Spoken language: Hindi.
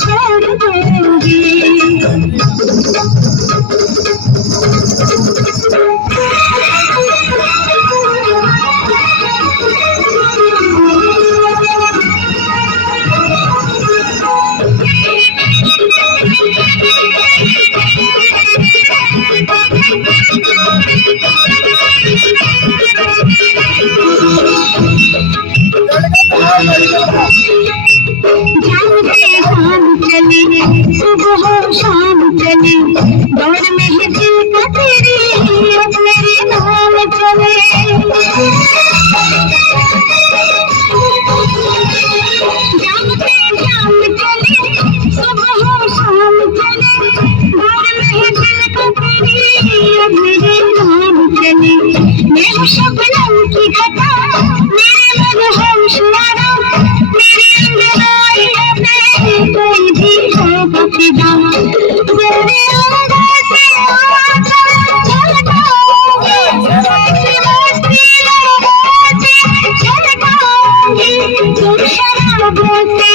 छोड़ दूंगी। सुबह शाम चले दौड़ में ही दिल का तेरी अब मेरे नाम चले। जाम पे जाम चले सुबह शाम चले दौड़ में ही दिल का तेरी अब मेरे नाम चले। मैं हूँ शबनम की घटा मेरे मन हम शुआरा मेरी अंगड़ाई में कोई भी हो बफिदा मेरे आवाज़ से आजा झलकाऊंगी तेरी मस्ती आवाज़ झलकाऊंगी तुम शराबों से